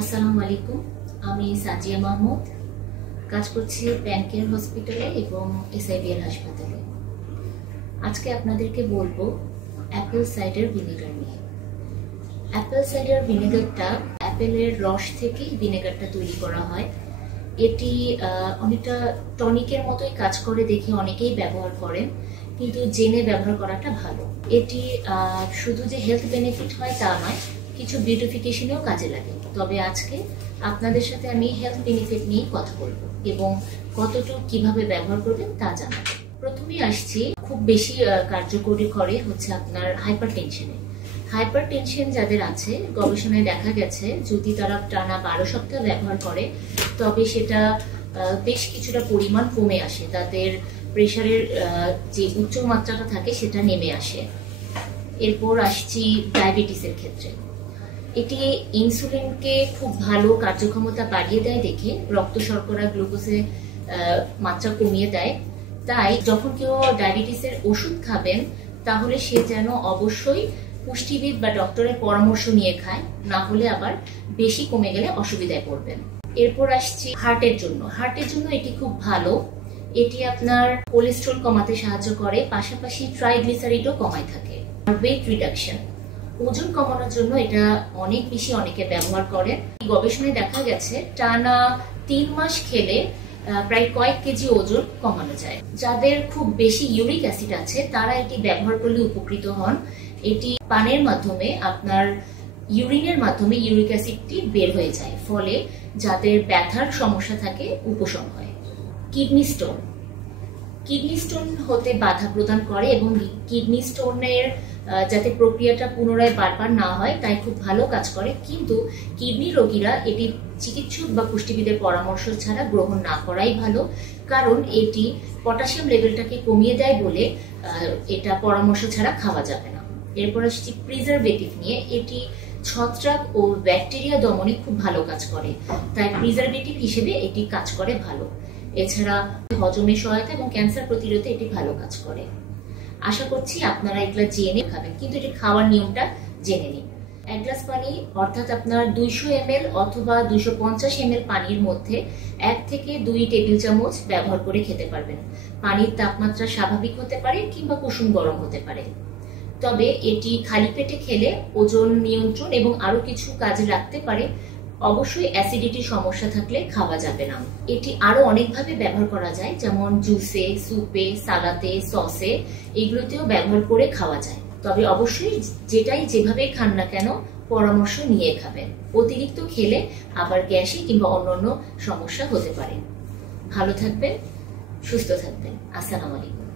আসসালামু আলাইকুম। আমি সাজিয়া মাহমুদ, কাজ করছি ব্যাংকের হসপিটালে এবং এসআইবিএল হাসপাতালে। আজকে আপনাদেরকে বলবো অ্যাপেল সাইডার ভিনেগার নিয়ে। অ্যাপেল সাইডার ভিনেগারটা অ্যাপেলের রস থেকেই ভিনেগারটা তৈরি করা হয়। এটি অনেকটা টনিকের মতোই কাজ করে দেখে অনেকেই ব্যবহার করেন, কিন্তু জেনে ব্যবহার করাটা ভালো। এটি শুধু যে হেলথ বেনিফিট হয় তা নয়, কিছু বিউটিফিকেশনেও কাজে লাগে। তবে আজকে আপনাদের সাথে আমি হেলথ বেনিফিট নিয়ে কথা বলবো এবং কতটুকু কিভাবে ব্যবহার করবেন তা জানাবো। প্রথমেই আসছি, খুব বেশি কার্যকরী করে হচ্ছে আপনার হাইপার টেনশনে। হাইপার টেনশন যাদের আছে, গবেষণায় দেখা গেছে যদি তারা টানা 12 সপ্তাহ ব্যবহার করে তবে সেটা বেশ কিছুটা পরিমাণ কমে আসে, তাদের প্রেশারের যে উচ্চ মাত্রাটা থাকে সেটা নেমে আসে। এরপর আসছি ডায়াবেটিসের ক্ষেত্রে। এটি ইনসুলিনকে খুব ভালো কার্যক্ষমতা বাড়িয়ে দেয় দেখে রক্ত শর্করা গ্লুকোজের মাত্রা কমিয়ে দেয়। তাই যখন কেউ ডায়াবেটিসের ওষুধ খাবেন তাহলে সে যেন অবশ্যই পুষ্টিবিদ বা ডক্টরের পরামর্শ নিয়ে খায়, না হলে আবার বেশি কমে গেলে অসুবিধায় পড়বেন। এরপর আসছি হার্টের জন্য। হার্টের জন্য এটি খুব ভালো। এটি আপনার কোলেস্ট্রল কমাতে সাহায্য করে, পাশাপাশি ট্রাইগ্লিসারিডও কমায় থাকে। আর ওয়েট রিডাকশন, ওজন কমানোর জন্য এটা অনেক বেশি অনেকে ব্যবহার করে। গবেষণায় দেখা গেছে টানা 3 মাস খেলে প্রায় কয়েক কেজি ওজন কমানো যায়। যাদের খুব বেশি ইউরিক অ্যাসিড আছে তারা এটি ব্যবহার করলে উপকৃত হন। এটি পানের মাধ্যমে আপনার ইউরিনের মাধ্যমে ইউরিক অ্যাসিডটি বের হয়ে যায়, ফলে যাদের ব্যথার সমস্যা থাকে উপশম হয়। কিডনি স্টোন, কিডনি স্টোন হতে বাধা প্রদান করে এবং কিডনি স্টোনের যাতে প্রক্রিয়াটা পুনরায় বারবার না হয় তাই খুব ভালো কাজ করে। কিন্তু কিডনি রোগীরা এটি চিকিৎসক বা পুষ্টিবিদের পরামর্শ ছাড়া গ্রহণ না করাই ভালো, কারণ এটি পটাশিয়াম লেভেলটাকে কমিয়ে দেয় বলে এটা পরামর্শ ছাড়া খাওয়া যাবে না। এরপর আসছি প্রিজারভেটিভ নিয়ে। এটি ছত্রাক ও ব্যাকটেরিয়া দমনে খুব ভালো কাজ করে, তাই প্রিজারভেটিভ হিসেবে এটি কাজ করে ভালো। এছাড়া হজমে সহায়তা এবং ক্যান্সার প্রতিরোধে এটি ভালো কাজ করে। আশা করছি আপনারা এগুলা জেনে খাবেন, কিন্তু এটি খাওয়ার নিয়মটা জেনে নিন। 1 গ্লাস পানি অর্থাৎ আপনার 200 ml অথবা 250 ml পানির মধ্যে 1 থেকে 2 টেবিল চামচ ব্যবহার করে খেতে পারবেন। পানির তাপমাত্রা স্বাভাবিক হতে পারে কিংবা কুসুম গরম হতে পারে। তবে এটি খালি পেটে খেলে ওজন নিয়ন্ত্রণ এবং আরো কিছু কাজে লাগতে পারে। অবশ্যই অ্যাসিডিটির সমস্যা থাকলে খাওয়া যাবে না। এটি আরো অনেকভাবে ব্যবহার করা যায়, যেমন জুসে, সুপে, সালাতে, সসে, এগুলোতেও ব্যবহার করে খাওয়া যায়। তবে অবশ্যই যেটাই যেভাবে খান না কেন পরামর্শ নিয়ে খাবেন। অতিরিক্ত খেলে আবার গ্যাসে কিংবা অন্যান্য সমস্যা হতে পারে। ভালো থাকবেন, সুস্থ থাকবেন। আসসালামু আলাইকুম।